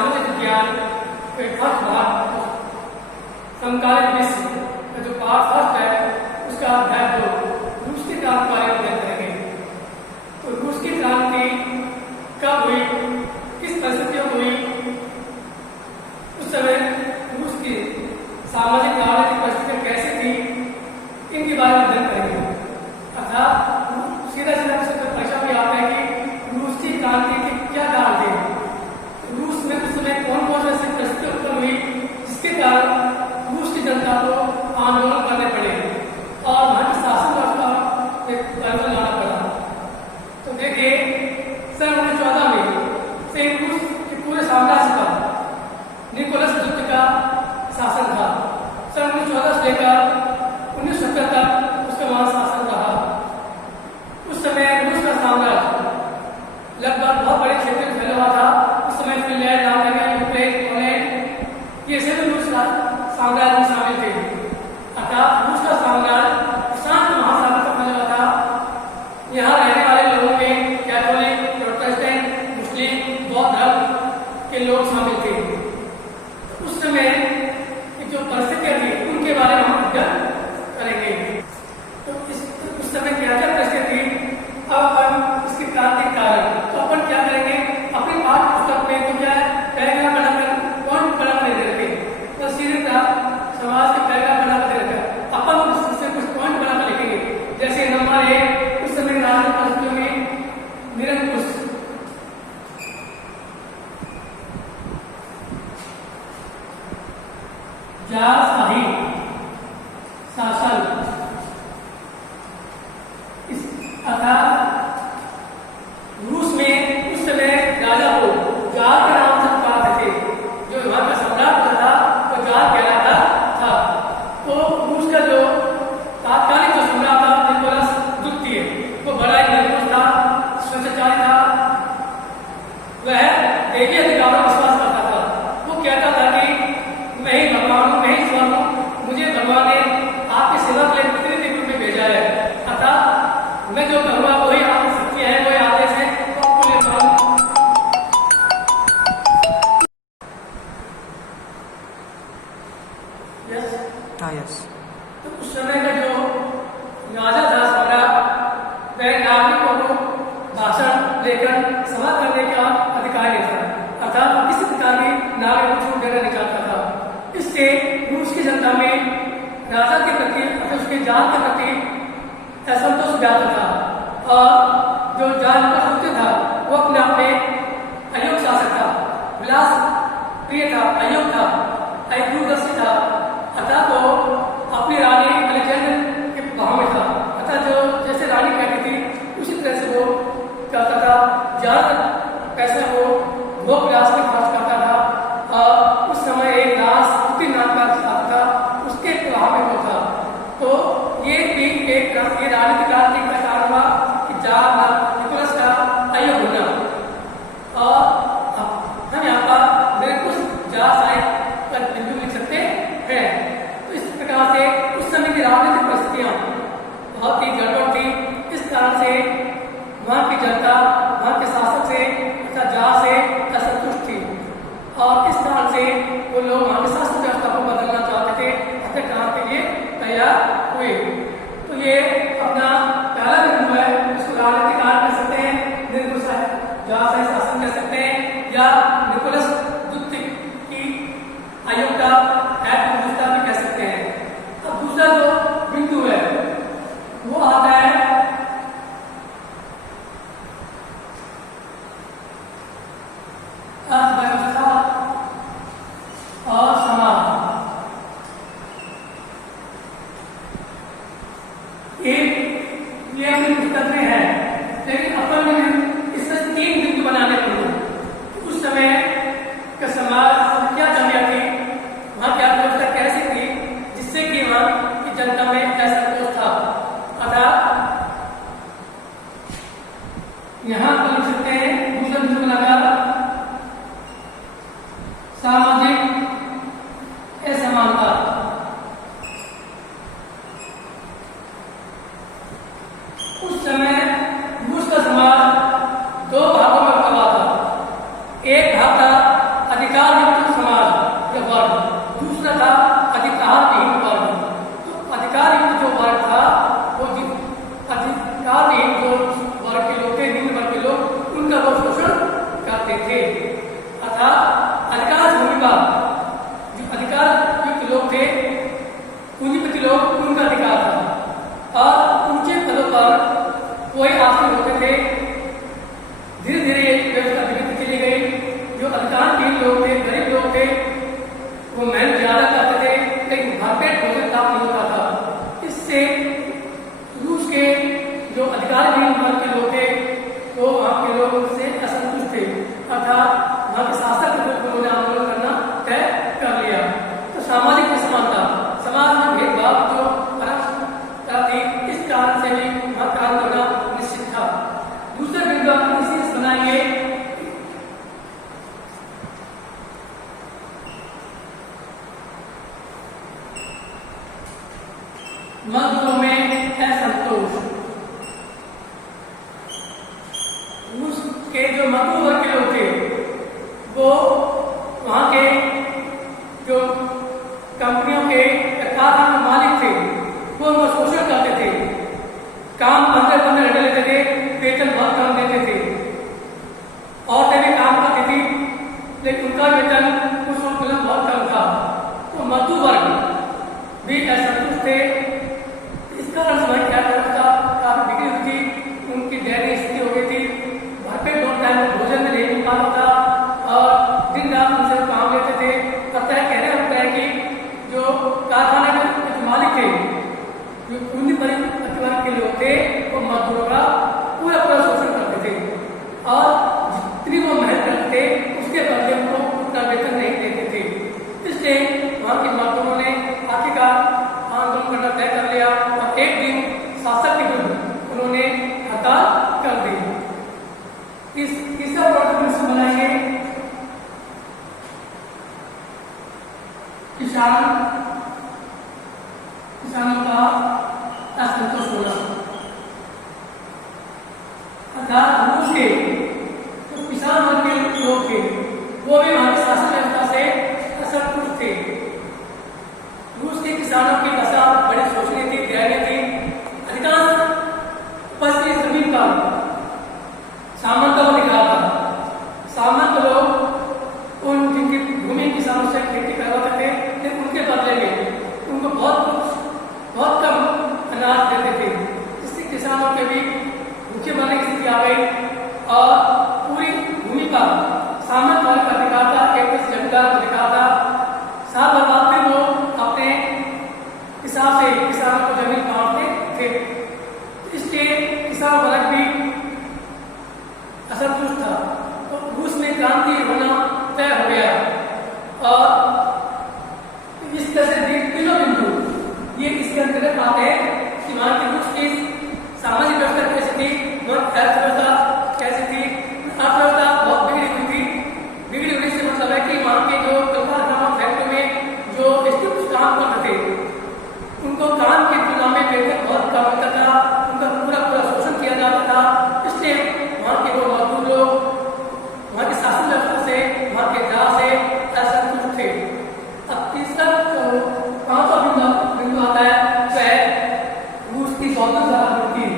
सामाजिक विज्ञान के फर्स्ट भाग समकालीन विश्व का जो पार्ट फर्स्ट है उसका अध्याय 2 रूस की क्रांति के बारे में अध्ययन करेंगे। तो रूस की क्रांति कब हुई, किस परिस्थितियों में हुई, उस समय रूस की सामाजिक राजनीतिक परिस्थितियां कैसी थी, इनके बारे में अध्ययन करेंगे। अर्थात सीधा सीधा परीक्षा भी आता है कि रूस की क्रांति के क्या कारण थे, रूस में उस समय कौन कौन से ऐसी परिस्थितियां उत्पन्न हुई जिसके कारण रूस की जनता को आंदोलन करने पड़े और वहां की शासन व्यवस्था एक परिवर्तन लाना पड़ा। तो देखिए, सन 1914 में से रूस के पूरे साम्राज्य पर निकोलस द्वितीय का शासन था। सन 1914 से लेकर 1970 तक उसका वहां शासन रहा। उस समय रूस का साम्राज्य लगभग बहुत बड़े क्षेत्र में फैला हुआ था। उस समय फिनलैंड, नॉर्वे, यूक्रेन, पोलैंड ये सभी रूस का साम्राज्य में शामिल थे। अर्थात रूस का साम्राज्य शांत महासागर पर फैला हुआ था। यहाँ रहने वाले लोगों में कैथोलिक, प्रोटेस्टेंट, मुस्लिम, बौद्ध धर्म के लोग शामिल थे। उस समय जो परिस्थितियां थी उनके बारे में हम अध्ययन करेंगे। तो उस समय क्या क्या परिस्थिति थी, अब अपन इसकी क्रांति के कारण तो अपन क्या करेंगे, अपनी पाठ्य पुस्तक में तो क्या पैराग्राफ बनाकर पॉइंट बनाकर दे रखे, तो सीधे समाज के पैराग्राफ बनाकर दे रखा, अपन उससे कुछ पॉइंट बनाकर लिखेंगे। जैसे नंबर 1, उस समय राजनीतिक परिस्थितियों में निरंकुश, जारशाही शासन, अर्थात रूस में उस समय राजा को जार के नाम से पुकारते थे। जो वहां का सम्राट था वो जार कहलाता था। तो रूस का जो तात्कालिक जो सम्राट था निकोलस द्वितीय, वो बड़ा ही निर्दोष था, स्वच्छाचारी था। वह दैवीय अधिकारों में विश्वास करता था। वो कहता था कि मैं ही भगवान हूँ, मैं ही ईश्वर हूँ, मुझे भगवान ने आपकी सेवा के लिए प्रतिनिधि के रूप में भेजा है। अर्थात मैं जो करूँगा वही आपकी शक्ति है, वही आदेश है, तो आपको ले पाऊँ। यस, हाँ यस। तो उस समय का जो राजा था सम्राट, वह नागरिकों को भाषण लेकर सभा करने का अधिकार नहीं था। अर्थात किसी प्रकार की नागरिक को छूट देना नहीं चाहता था। इससे रूस की जनता में राजा के प्रति अथवा उसके जान के प्रति असंतोष व्याप्त था और जो जान का सत्य था वो अपने आप में अयोग्य शासक था, विलास प्रिय था, अयोग्य था, दूरदर्शी था। अतः वो अपनी रानी अलेक्जेंडर के भाव में था। अतः जो जैसे रानी कहती थी उसी तरह से वो कहता था। ज्यादा पैसे वो भोग विलास में खर्च करता था और उस समय एक दास पुतिन नाम का छात्र था, उसके प्रभाव में वो था। तो ये भी एक राजनीतिक क्रांति का कारण हुआ कि निकोलस का अयोग्य होना। और हम यहाँ पर निरंकुश जारशाही पर बिंदु लिख सकते हैं। तो इस प्रकार से उस समय की राजनीतिक परिस्थितियां बहुत ही गड़बड़ थी। इस कारण से वहाँ की जनता वहाँ के शासक से तथा जार से असंतुष्ट थी और इस कारण से वो लोग वहाँ के शासन व्यवस्था को बदलना चाहते थे, अपने काम के लिए तैयार हुए। तो ये अपना पहला बिंदु है, इसको राजनीतिक कारण कह सकते हैं, निरंकुश जारशाही शासन कह सकते हैं, या निकोलस द्वितीय की अयोग्यता भी कह सकते हैं। अब दूसरा जो बिंदु है वो आता है अर्थव्यवस्था और समाज। ये अपनी पुस्तक में है, लेकिन अपन इसमें 3 बिंदु बनाने पड़े। उस समय का समाज क्या कमियां थी, वहाँ की अर्थव्यवस्था कैसी थी जिससे कि वहाँ की जनता में असंतोष था। अर्थात यहाँ पर लिख सकते हैं दूसरा बिंदु बनाकर सामाजिक असमानता। उस समय रूस का समाज 2 भागों में बटा हुआ था। एक भाग था मजदूरों में असंतोष। रूस के जो मजदूर वर्ग के लोग थे वो वहाँ के जो कंपनियों के कारखाना मालिक थे वो उनको शोषण करते थे, काम 15-15 घंटे लेते थे, वेतन बहुत कम देते थे। औरतें भी काम करती थी लेकिन उनका वेतन उस वक्त बहुत कम था। तो मजदूर वर्ग भी असंतुष्ट थे। इस कारण समय क्या व्यवस्था काफी बिगड़ी हुई थी, उनकी दयनीय स्थिति हो गई थी। घर पे 2 टाइम भोजन नहीं मिल पाता था और दिन रात उनसे काम लेते थे। अतः कहने लगता है कि जो कारखाने के जो मालिक थे, जो पूंजी परिवार के लोग थे, वो मजदूरों का पूरा शोषण करते थे और जितनी वो मेहनत करते उसके बदले उनको उतना वेतन नहीं देते थे। इसलिए वहाँ के मजदूरों ने आखिरकार आंदोलन करना तय कर लिया और एक दिन शासक के विरुद्ध उन्होंने हड़ताल कर दी। इस तीसरा प्रोटेस्ट बनाएंगे किसानों का असंतोष होना। अर्थात रूस के जो किसान वर्ग के लोग थे वो भी हमारी शासन व्यवस्था से असंतुष्ट थे। रूस के किसानों की दशा बड़ी शोचनीय थी, दयनीय थी। अधिकांश उपज की जमीन पर सामंतों को दिखा था। सामंत लोग उन जिनकी भूमि किसानों से खेती करवाते थे लेकिन उनके बदले में उनको बहुत कम अनाज देते थे, जिससे किसानों के भी भूखे मरने की स्थिति आ गई और पूरी भूमि पर सामंत वर्ग का अधिकार था, एक जमींदार का अधिकार था। साल भर बाद फिर वो अपने हिसाब से किसानों को जमीन बांटते थे। इसलिए किसान वर्ग भी असंतुष्ट था। तो रूस में क्रांति होना तय हो गया और इस तरह से तीनों बिंदु ये इसके अंतर्गत आते हैं कि वहाँ की रूस की सामाजिक व्यवस्था कैसी थी, अर्थव्यवस्था कैसी थी। अर्थव्यवस्था बहुत बिगड़ी हुई थी। बिगड़ी होने से मतलब है कि वहाँ के जो कारखाना फैक्ट्री में जो कुछ काम करते थे उनको काम की तुलना में वेतन बहुत कम होता था, उनका पूरा शोषण किया जाता था। इसलिए वहाँ के वो मजदूर लोग वहाँ की शासन व्यवस्था से, वहाँ के राज से असंतुष्ट थे। अब तीसरा पांचवा बिंदु आता है वह रूस की बौद्ध जागृति।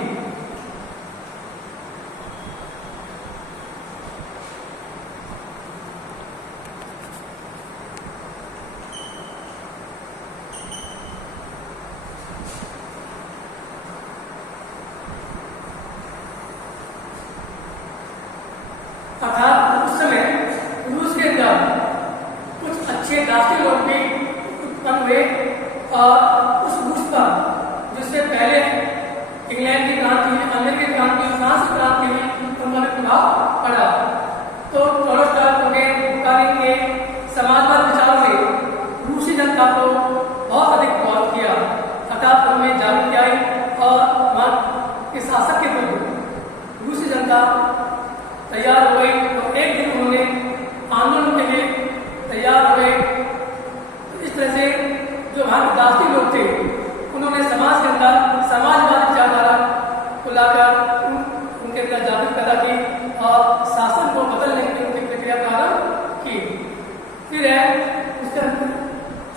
अर्थात उस समय रूस के अंदर कुछ अच्छे राष्ट्रीय लोग भी उत्पन्न हुए और उस रूस पर जिससे पहले इंग्लैंड की क्रांति हुई, अमेरिकी क्रांति हुई, फ्रांस की क्रांति हुई, उनका प्रभाव पड़ा। तो टॉलस्टॉय बुखारी के समाजवाद विचारों ने रूसी जनता को बहुत अधिक प्रभावित किया। अर्थात उनमें जागृति आई और वहाँ के शासक के विरुद्ध रूसी जनता तैयार हो गई और एक दिन उन्होंने आंदोलन के लिए तैयार हो गए। इस तरह से जो वहाँ के दार्शनिक लोग थे उन्होंने समाज के अंदर समाजवादी विचारधारा को लाकर उनके अंदर जागृति पैदा की और शासन को बदलने की उनकी प्रक्रिया प्रारंभ की। फिर है उसका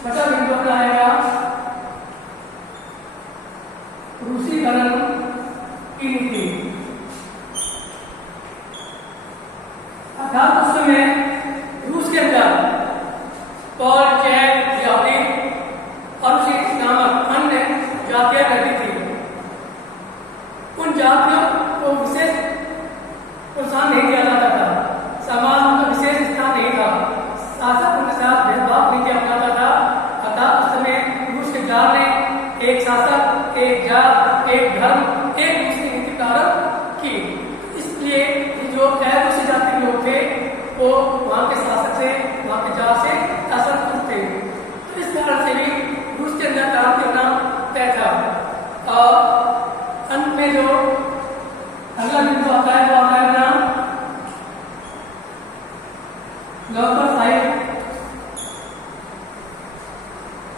छठा बिंदु अपना आएगा रूसीकरण की नीति। अर्थात उस समय रूस के अंदर पॉल, चैक, यहूदी और उसी नामक अन्य जातियां रहती थी। उन जातियों को विशेष प्रोत्साहन नहीं दिया जाता था, समाज उनका विशेष स्थान नहीं था, शासक उनके साथ भेदभाव नीति अपनाता था। अर्थात उस समय रूस के जार ने एक शासक, एक जात, एक धर्म, एक दूसरी नीति प्रारंभ की। इसलिए जो रूसी जाति के लोग थे वो वहाँ के शासक से, वहाँ के जार से असंतुष्ट थे। तो इस कारण से भी रूस के अंदर क्रांति होना तय था। और अंत में जो अगला बिंदु आता है वो आता है नाम लोकशाही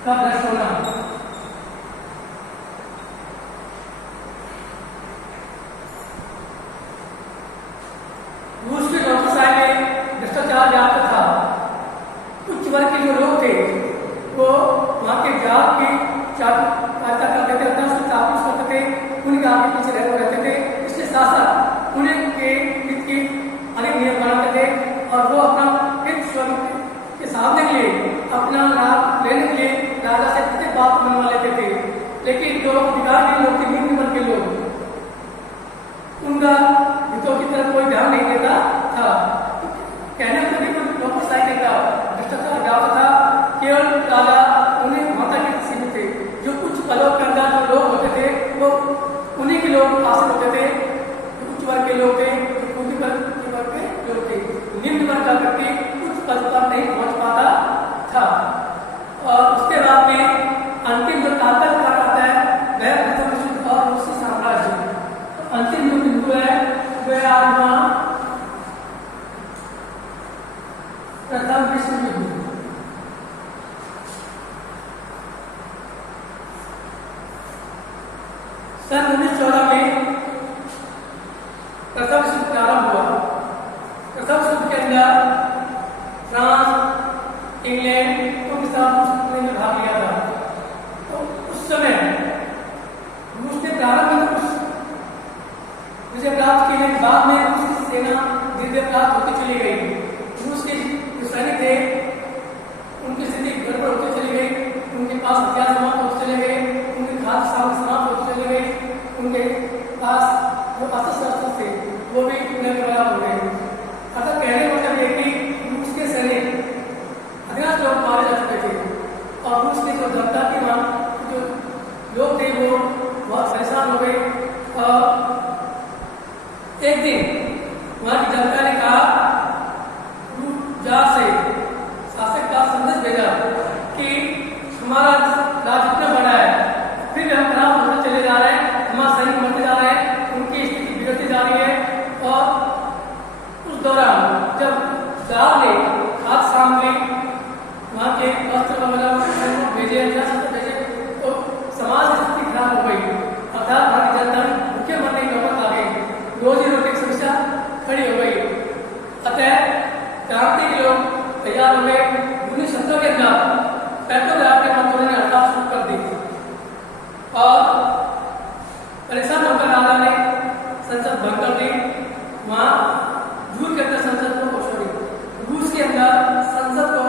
का भ्रष्ट होना। सामने के लिए अपना लाभ लेने के लिए राजा से प्रत्येक बात मनवा लेते थे। लेकिन जो अधिकारी लोग थे, निम्न वर्ग के लोग, उनका हितों की तरफ कोई ध्यान नहीं देता था। कहने को भी कोई नौकरशाही नहीं था, भ्रष्टाचार ज्यादा था। केवल राजा उन्हें माता के सीमित थे। जो कुछ पदों के अंदर जो लोग होते थे वो उन्हीं के लोग हासिल होते थे। उच्च वर्ग के लोग थे, उच्च वर्ग के लोग थे। निम्न वर्ग का व्यक्ति उच्च पद पर नहीं पहुंच पाता था। और उसके बाद में अंतिम जो ताकत का आता है वह प्रथम विश्व युद्ध और रूसी साम्राज्य। अंतिम जो बिंदु है वह आज प्रथम विश्व युद्ध। सन 1914 में प्रथम विश्व युद्ध प्रारंभ हुआ। प्रथम विश्व युद्ध के अंदर फ्रांस, इंग्लैंड के साथ में भाग लिया था। तो उस समय रूस ने प्रारंभ में कुछ विजय प्राप्त किए, बाद में रूस की सेना धीरे प्राप्त होती चली गई। रूस के जो सैनिक थे उनकी स्थिति गड़बड़ होती चली गई, उनके पास हथियार समाप्त होते चले गए, उनके खाद्य सामग्री समाप्त होते चले गए, उनके पास जो अस्त्र शस्त्र थे वो भी निर्बल हो गए। अतः कहने का मतलब ये कि रूस के सैनिक अधिकांश लोग मारे जा चुके थे और रूस की जो जनता की जो लोग थे वो बहुत परेशान हो गए। एक दिन वहां की जनता ने कहा, से शासक का संदेश भेजा कि हमारा राज्य इतना बड़ा है, फिर हम खराब होते चले जा रहे हैं, हमारे सैनिक मरते जा रहे हैं, उनकी स्थिति बिगड़ती जा रही है। और उस दौरान जब जार ने खाद्य सामग्री वहाँ के वस्त्र वगैरह भेजे तो समाज की स्थिति खराब हो गई। अर्थात वहाँ की जनता भूखे मरने की नौबत आ गई, रोजी रोटी की समस्या खड़ी हो गई। अतः क्रांति के लोग तैयार हो गए। 1917 के अंदर पेट्रोग्राफ के मजदूरों ने हड़ताल शुरू कर दी और परेशान होकर राजा ने संसद भंग कर दी। वहां जून के अंदर संसद को छोड़ी। रूस के अंदर संसद को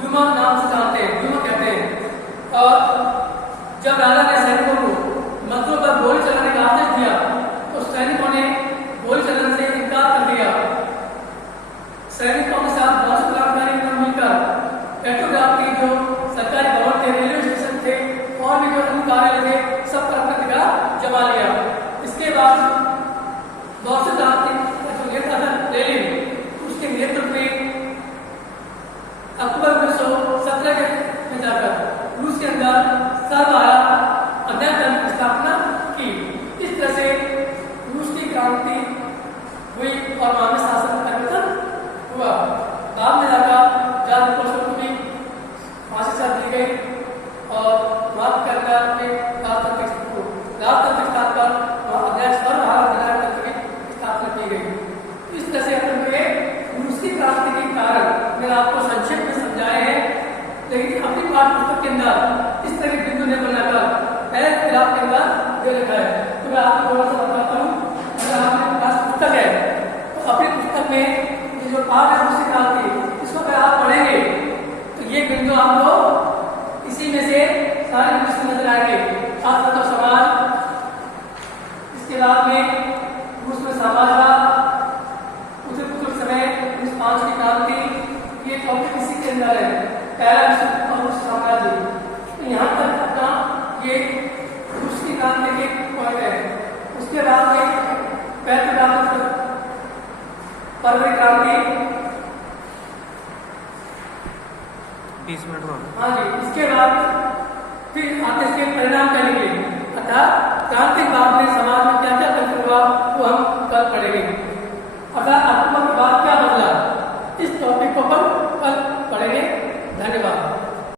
ड्यूमा नाम से जानते हैं, ड्यूमा कहते हैं। और जब राजा ने सैनिकों को मजदूरों पर गोली चलाने का आदेश दिया तो सैनिकों ने गोली चलाने से इनकार कर दिया। सैनिकों के साथ बहुत से क्रांतिकारी ने मिलकर पेट्रोग्राफ की जो सरकारी भवन थे, रेलवे स्टेशन थे और भी जो अन्य कार्यालय थे, सब क्रांति का जमा लिया। इसके बाद बहुत से क्रांति जो नेता था लेनिन, उसके नेतृत्व में अक्टूबर 1917 में जाकर रूस के अंदर सर्वहारा अन्यायतंत्र की स्थापना की। इस तरह से रूस की क्रांति हुई और वहां में शासन परिवर्तन हुआ। बाद में जाकर जाति को भी फांसी सजा दी गई और भारत के अंदर एक राजतांत्रिक स्थान पर सर्वहारा की स्थापना की गई। इस तरह से अपने रूस की क्रांति के कारण मैंने आपको संक्षेप में समझाए हैं, लेकिन अपनी पाठ्य पुस्तक के अंदर इस तरह के बिंदु ने बनाकर पहले किताब के अंदर दे रखा है। तो मैं आपको थोड़ा सा बताता हूँ। अगर आपके पास पुस्तक है तो अपनी पुस्तक में जो पाठ है उससे क्रांति, इसको अगर आप पढ़ेंगे तो ये बिंदु आपको इसी में से सारे विषय नजर आएंगे। खासतौर पर समाज, इसके बाद में रूस में साम्राज्यवाद, उत्तर समय 1905 की क्रांति, ये टॉपिक इसी के अंदर है। पहला विश्व और रूस साम्राज्य, तो यहाँ तक अपना ये रूस की क्रांति के पॉइंट है। उसके बाद में पहली क्रांति, फरवरी क्रांति, 20 मिनट में। हाँ जी। इसके बाद